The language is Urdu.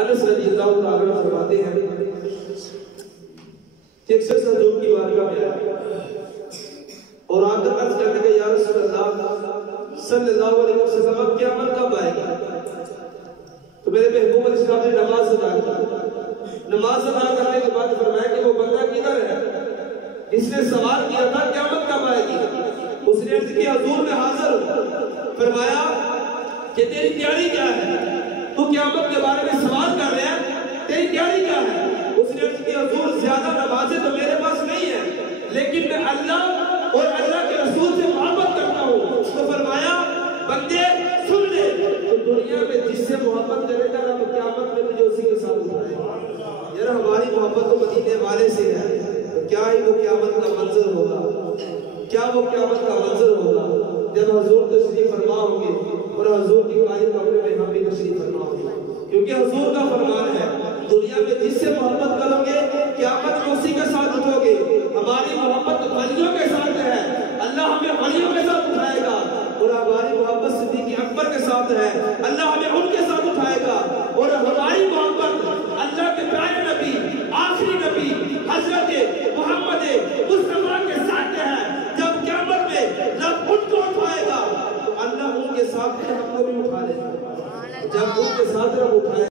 انس رضی اللہ تعالیٰ عنہ فرماتے ہیں کہ ایک شخص حضور کی بارگاہ میں آیا اور آ کر عرض کرنے کہ یا رسول اللہ صلی اللہ علیہ وسلم اب قیامت کب آئے گا؟ تو میرے محبوب علیہ السلام نے نماز ادا کی. نماز ادا کرنے کے بعد فرمایا کہ وہ بندہ کدھر ہے اس نے سوال کیا تھا قیامت کب آئے گی؟ اس نے عرض کی حضور میں حاضر ہوں. فرمایا کہ تیری تیاری کیا ہے؟ تو قیامت کے بارے میں سوال کر رہے ہیں, تیری تیاری کیا ہے؟ اس نے عرض کی حضور زیادہ نمازیں تو میرے پاس نہیں ہیں لیکن میں اللہ اور اللہ کے رسول سے محبت کرتا ہوں. تو فرمایا بندے سن لے, تو دنیا میں جس سے محبت کرے گا نا تو قیامت میں تجھے اسی کے ساتھ اٹھائے گا. یار ہماری محبت تو مدینے والے سے ہے, کیا ہی وہ قیامت کا منظر ہوگا, کیا وہ قیامت کا منظر ہوگا جب حضور تشریف فرما ہوں گے اور حضور کی قائم قبر میں ہم بھی تشریف فرما ہوں گے. کیونکہ حضور کا فرمان ہے دنیا میں جس سے محبت کرو گے قیامت میں اسی کے ساتھ اٹھو گے. ہماری محبت ولیوں کے ساتھ ہے, اللہ ہمیں ولیوں کے ساتھ اٹھائے گا. اور ہماری محبت صدیق اکبر کے ساتھ ہے, اللہ ہمیں ان کے ساتھ اٹھائے گا. اور ہماری محبت اللہ کے پیارے نبی آخری نبی حضرت محمد مصطفیٰ کے ساتھ ہے. جب قیامت میں رب ان کو اٹھائے گا تو اللہ ان کے ساتھ ہم کو بھی اٹھا لے گا. جب ان کے ساتھ رب اٹھائے